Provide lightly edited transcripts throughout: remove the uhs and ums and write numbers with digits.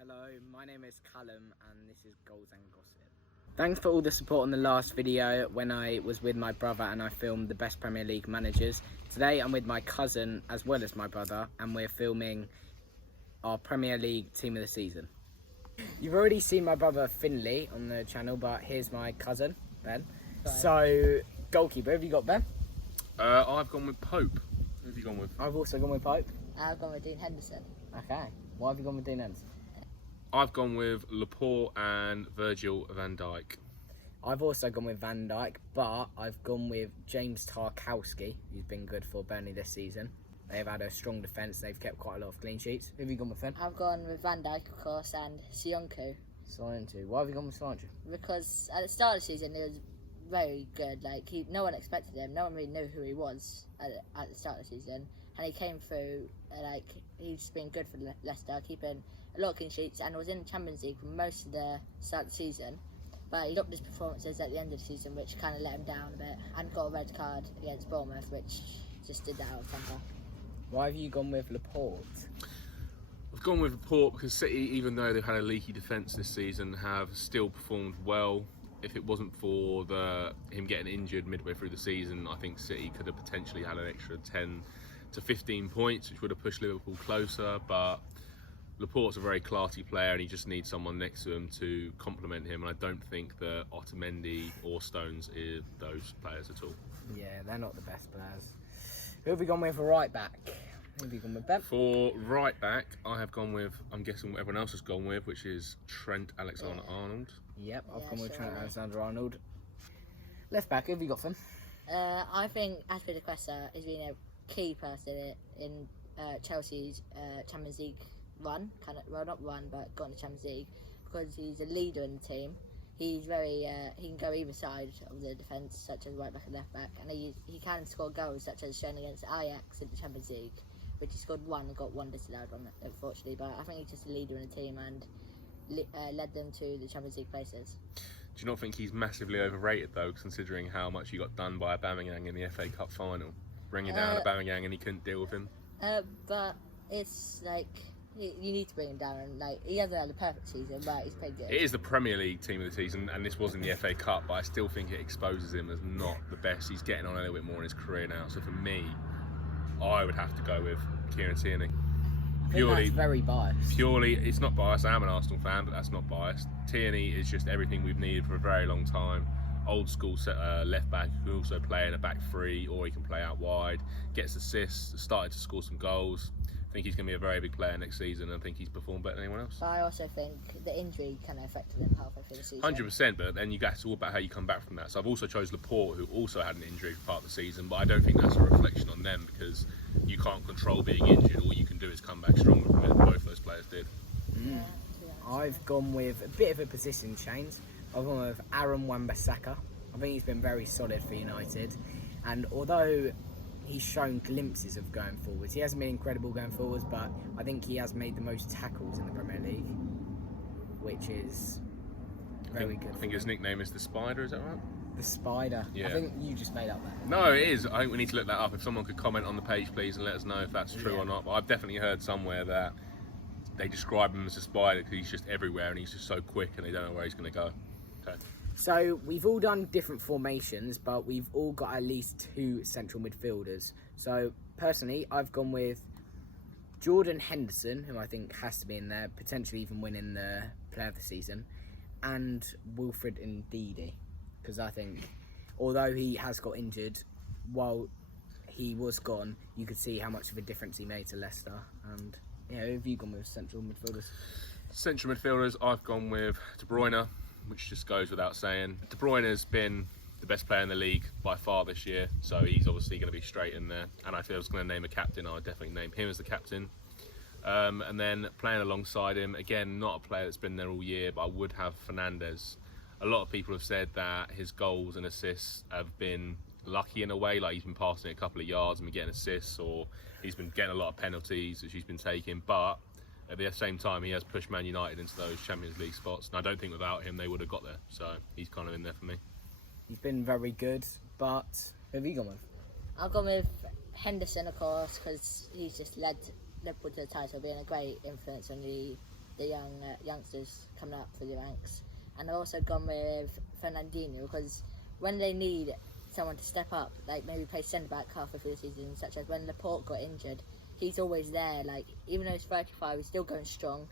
Hello, my name is Calum and this is Goals and Gossip. Thanks for all the support on the last video when I was with my brother and I filmed the best Premier League managers. Today I'm with my cousin as well as my brother and we're filming our Premier League team of the season. You've already seen my brother Finley on the channel, but here's my cousin Ben. Bye. So, goalkeeper, have you got Ben? I've gone with Pope. Who have you gone with? I've also gone with Pope. I've gone with Dean Henderson. Okay, why have you gone with Dean Henderson? I've gone with Laporte and Virgil van Dijk. I've also gone with Van Dijk, but I've gone with James Tarkowski, who's been good for Burnley this season. They've had a strong defence, they've kept quite a lot of clean sheets. Who have you gone with, Finn? I've gone with Van Dijk, of course, and Sionku. Solanke. Why have you gone with Solanke? Because at the start of the season, he was very good. Like, no one expected him. No one really knew who he was at the start of the season. And he came through, he's been good for Leicester, keeping a lot of clean sheets, and was in the Champions League for most of the start of the season. But he dropped his performances at the end of the season, which kind of let him down a bit, and got a red card against Bournemouth, which just did that out of temper. Why have you gone with Laporte? I've gone with Laporte because City, even though they've had a leaky defence this season, have still performed well. If it wasn't for him getting injured midway through the season, I think City could have potentially had an extra 10 to 15 points, which would have pushed Liverpool closer. But Laporte's a very classy player and he just needs someone next to him to complement him, and I don't think that Otamendi or Stones is those players at all. Yeah, they're not the best players. Who have we gone with for right back? Who have you gone with, Ben? For right back, I have gone with, I'm guessing what everyone else has gone with, which is Trent Alexander-Arnold. Yep, I've gone with Trent Alexander-Arnold. Left back, who have you got, Finn? I think Azpilicueta has been a key person in Chelsea's Champions League run, not run, but got in the Champions League, because he's a leader in the team. He's very, he can go either side of the defence, such as right back and left back, and he can score goals, such as shown against Ajax in the Champions League, which he scored one and got one disallowed on it, unfortunately. But I think he's just a leader in the team and led them to the Champions League places. Do you not think he's massively overrated though, considering how much he got done by Aubameyang in the FA Cup final? Bringing down Aubameyang and he couldn't deal with him. But it's like, you need to bring him down, and he hasn't had a perfect season, but he's played good. It is the Premier League team of the season, and this was in the FA Cup, but I still think it exposes him as not the best. He's getting on a little bit more in his career now, so for me, I would have to go with Kieran Tierney. Purely, that's very biased. Purely, it's not biased. I am an Arsenal fan, but that's not biased. Tierney is just everything we've needed for a very long time. Old school left back who can also play in a back three, or he can play out wide, gets assists, started to score some goals. I think he's going to be a very big player next season, and I think he's performed better than anyone else. But I also think the injury kind of affected him halfway through the season. 100%, but then you got to talk about how you come back from that. So I've also chose Laporte, who also had an injury for part of the season, but I don't think that's a reflection on them, because you can't control being injured. All you can do is come back stronger from it. Both those players did. Yeah, I've gone with a bit of a position change. I've gone with Aaron Wan-Bissaka. I think he's been very solid for United, and although he's shown glimpses of going forwards, he hasn't been incredible going forwards, but I think he has made the most tackles in the Premier League, which is very good. I think his nickname is the Spider, is that right? The Spider. Yeah. I think you just made up that. No, it is. I think we need to look that up. If someone could comment on the page, please, and let us know if that's true or not. But I've definitely heard somewhere that they describe him as a spider because he's just everywhere and he's just so quick and they don't know where he's going to go. Okay. So we've all done different formations, but we've all got at least two central midfielders. So personally, I've gone with Jordan Henderson, who I think has to be in there, potentially even winning the Player of the Season, and Wilfred Ndidi, because I think although he has got injured, while he was gone, you could see how much of a difference he made to Leicester. And yeah, who have you gone with central midfielders? Central midfielders, I've gone with De Bruyne, which just goes without saying. De Bruyne has been the best player in the league by far this year, so he's obviously going to be straight in there. And if I was going to name a captain, I would definitely name him as the captain. And then playing alongside him, again, not a player that's been there all year, but I would have Fernandes. A lot of people have said that his goals and assists have been lucky in a way, like he's been passing a couple of yards and been getting assists, or he's been getting a lot of penalties which he's been taking, but at the same time he has pushed Man United into those Champions League spots, and I don't think without him they would have got there, so he's kind of in there for me. He's been very good, but who have you gone with? I've gone with Henderson, of course, because he's just led Liverpool to the title, being a great influence on the the youngsters coming up through the ranks. And I've also gone with Fernandinho because when they need someone to step up, like maybe play centre back halfway through the season, such as when Laporte got injured, he's always there. Like even though he's 35, he's still going strong.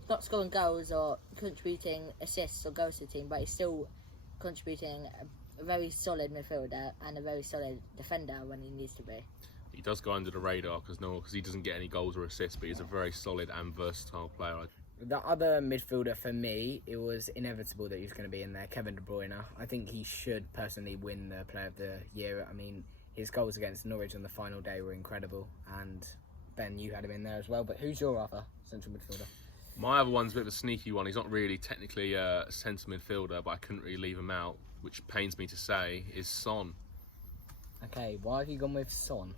He's not scoring goals or contributing assists or goals to the team, but he's still contributing a very solid midfielder and a very solid defender when he needs to be. He does go under the radar because he doesn't get any goals or assists, but he's a very solid and versatile player. The other midfielder for me, it was inevitable that he was going to be in there, Kevin De Bruyne. I think he should personally win the Player of the Year. I mean, his goals against Norwich on the final day were incredible, and Ben, you had him in there as well. But who's your other central midfielder? My other one's a bit of a sneaky one. He's not really technically a centre midfielder, but I couldn't really leave him out, which pains me to say, is Son. Okay, why have you gone with Son?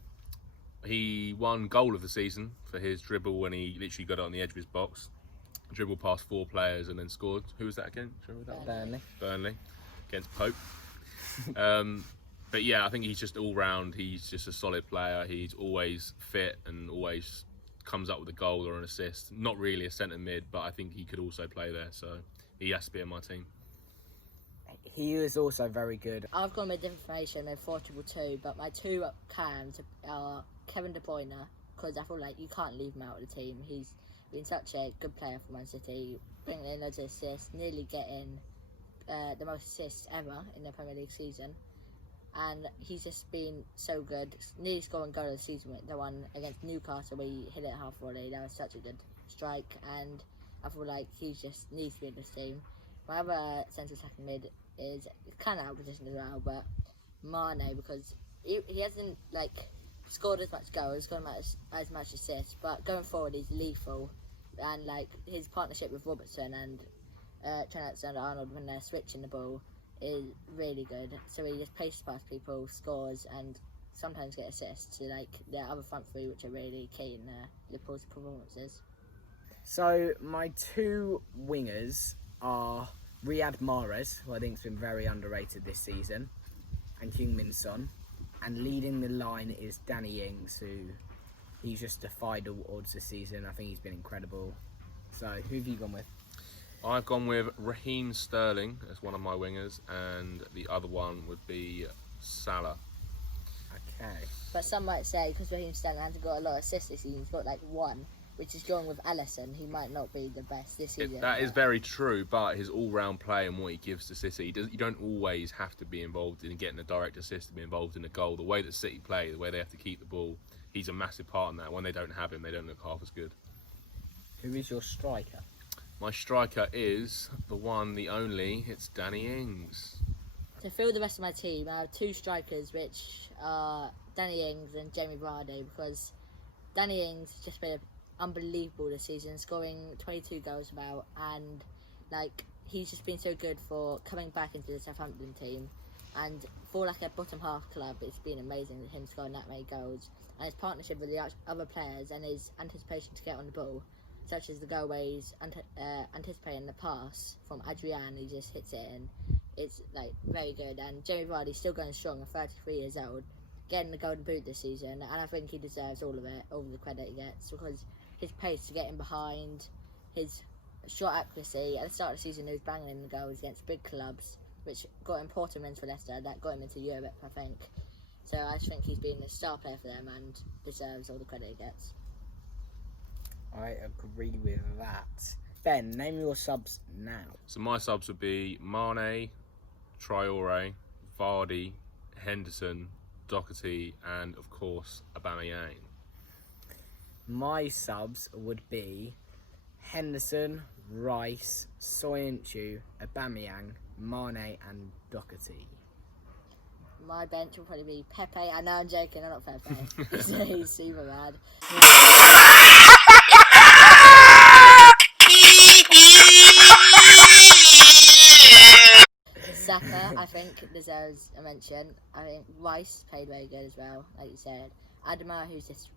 He won goal of the season for his dribble when he literally got it on the edge of his box. Dribbled past 4 players and then scored. Who was that again? Burnley against Pope. But yeah, I think he's just all round. He's just a solid player. He's always fit and always comes up with a goal or an assist. Not really a centre mid, but I think he could also play there. So he has to be in my team. He is also very good. I've gone with different formation with 4-2-2, but my two cams are Kevin De Bruyne because I feel like you can't leave him out of the team. He's been such a good player for Man City, bringing in loads of assists, nearly getting the most assists ever in the Premier League season. And he's just been so good, nearly scoring goal of the season with the one against Newcastle where he hit it half volley. That was such a good strike, and I feel like he just needs to be in this team. My other central attacking mid is kind of out of position as well, but Mane, because he hasn't scored as much goals, scored as much assists, but going forward he's lethal, and his partnership with Robertson and Trent Alexander-Arnold when they're switching the ball is really good. So he just paces past people, scores, and sometimes get assists to their other front three, which are really key in Liverpool's performances. So my two wingers are Riyad Mahrez, who I think has been very underrated this season, and Heung-min Son. And leading the line is Danny Ings, who he's just defied all odds this season. I think he's been incredible. So who have you gone with? I've gone with Raheem Sterling as one of my wingers, and the other one would be Salah. Okay. But some might say, because Raheem Sterling hasn't got a lot of assists this season, he's got one, which is going with Alisson, who might not be the best this season. That is very true, but his all-round play and what he gives to City, you don't always have to be involved in getting a direct assist to be involved in a goal. The way that City play, the way they have to keep the ball, he's a massive part in that. When they don't have him, they don't look half as good. Who is your striker? My striker is the one, the only, it's Danny Ings. To fill the rest of my team, I have two strikers, which are Danny Ings and Jamie Vardy, because Danny Ings has just been unbelievable this season, scoring 22 goals about, and he's just been so good for coming back into the Southampton team, and for a bottom half club, it's been amazing with him scoring that many goals, and his partnership with the other players and his anticipation to get on the ball, such as the goal where he's anticipating the pass from Adrian, he just hits it in. It's very good, and Jamie Vardy's still going strong at 33 years old, getting the golden boot this season, and I think he deserves all of it, all of the credit he gets, because his pace to get in behind, his shot accuracy. At the start of the season he was banging in the goals against big clubs, which got important wins for Leicester, that got him into Europe, I think. So I just think he's been a star player for them and deserves all the credit he gets. I agree with that. Ben, name your subs now. So my subs would be Mane, Traore, Vardy, Henderson, Doherty, and of course Aubameyang. My subs would be Henderson, Rice, Soyuncu, Aubameyang, Mane and Doherty. My bench will probably be Pepe. I know I'm joking, I'm not Pepe. He's super bad. Saka, I think, deserves a mention. I think Rice played very good as well, like you said. Adama, who's just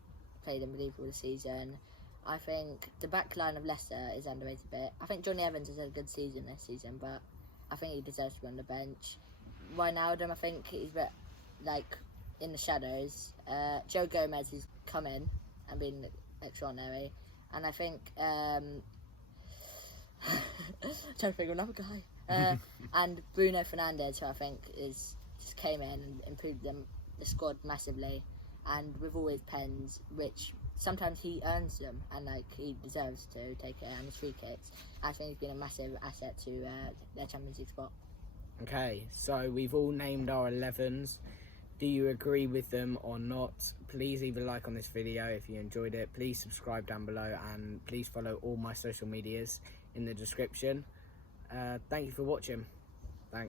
played unbelievable this season. I think the back line of Leicester is underrated a bit. I think Johnny Evans has had a good season this season, but I think he deserves to be on the bench. Wijnaldum, I think he's a bit in the shadows. Joe Gomez has come in and been extraordinary, and I think Trying to figure another guy. And Bruno Fernandes, who I think just came in and improved the squad massively. And with all his pens, which sometimes he earns them, and like he deserves to take it, and his free kicks. I think he's been a massive asset to their Champions League spot. Okay, so we've all named our 11s. Do you agree with them or not? Please leave a like on this video if you enjoyed it. Please subscribe down below, and please follow all my social medias in the description. Thank you for watching.